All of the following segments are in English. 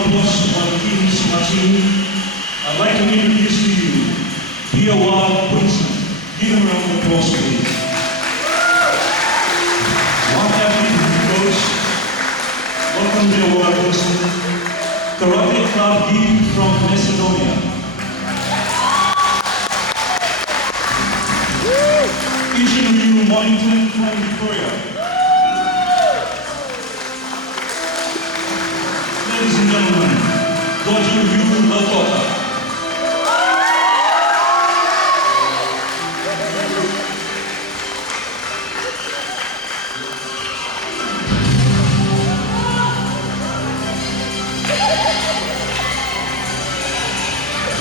applause for King Martin. I'd like to introduce to you Biawak Bunsen. Give him a round of applause, please. One happy coach. Welcome Biawak Bunsen. Karate Club Geek from Macedonia. Engineering Mornington from Victoria. Ladies and gentlemen, Dojo Yu Lakota.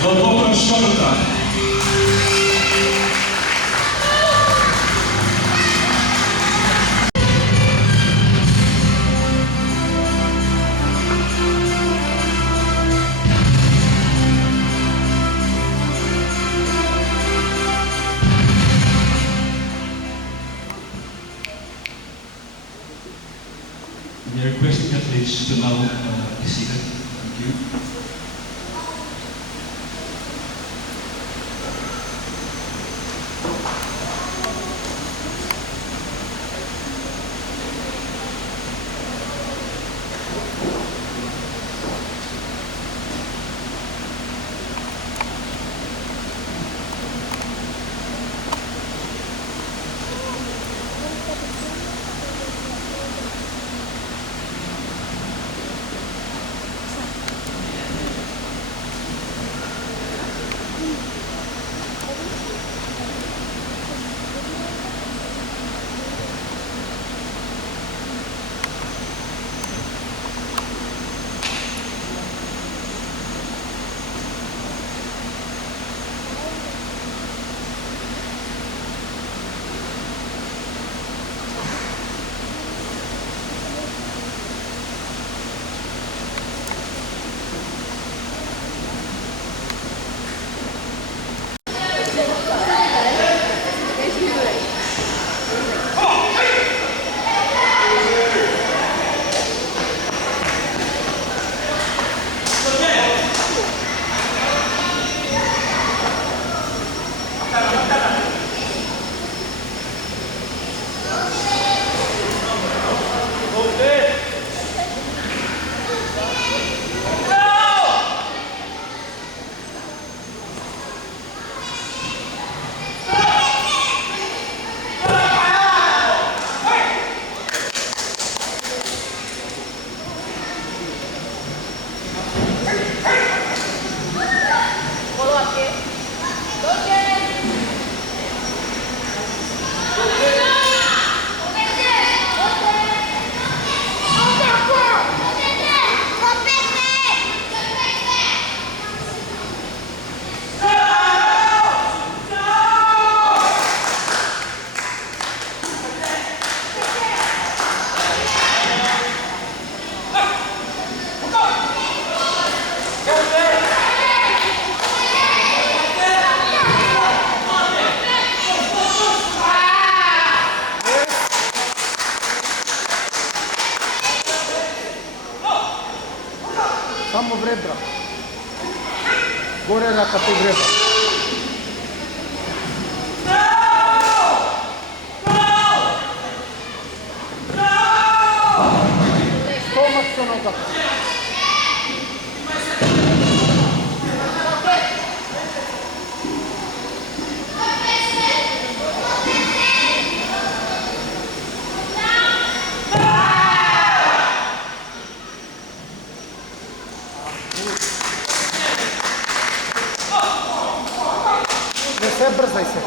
Lakota Shokota. May I request the athletes to now be seated. Thank you. Samo v rebra. Gore rakate v rebra. Stomak se noga. Не се брзай се.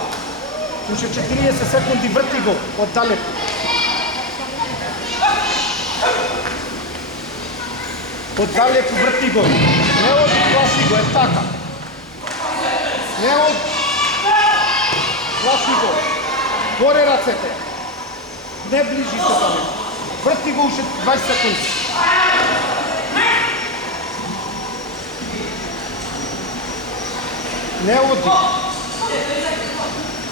Уште 40 секунди врти го од далеко. Од далеко врти го. Не оди, плаши го, е така. Не оди. Плаши го. Горе рацете. Не ближи се далеко. Врти го уште 20 секунди. Не оди.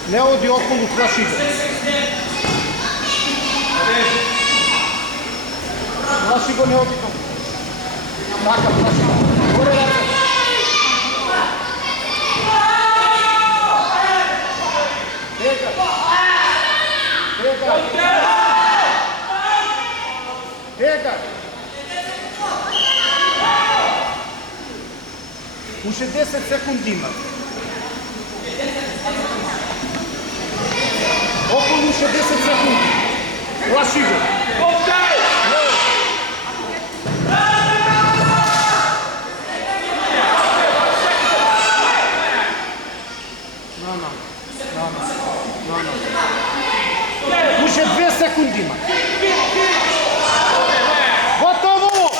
Не оди околу, плаши го. Плаши го, не оди. Taka, Błaszczyk. Góry ręce. Biegaj. Biegaj. Muszę 10 sekund imać. Okolo muszę 10 sekund. Błaszczyk. Muszę 2 sekundy mać. Gotowo!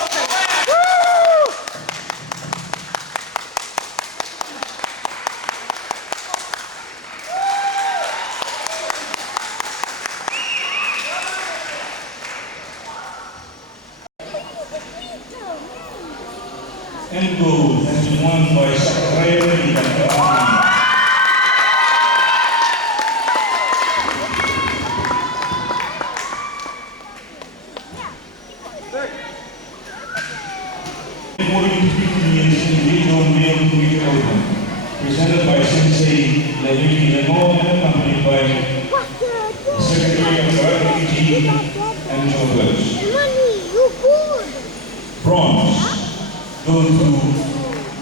And goal has been won by Sakaraya Akademi. According to Indians individual male Greek open, presented by Sensei Levini Lemon and accompanied by the Secretary of Karate Team and Joe Welch. Bronze goes to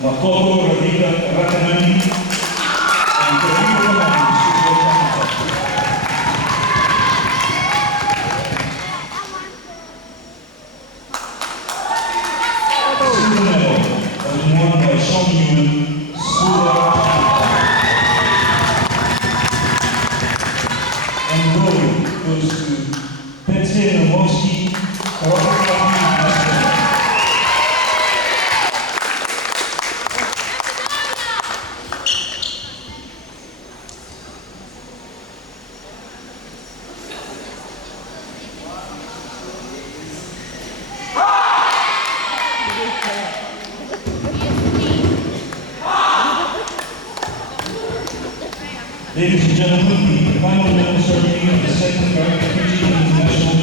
Makoto Radhika Ratanani and Kadiko Raman Sukotamata. Silver medal has been won by Song Yun Sura. And gold goes to Petsy Novoski Karate. Ladies and gentlemen, the final medal ceremony of the second Karate International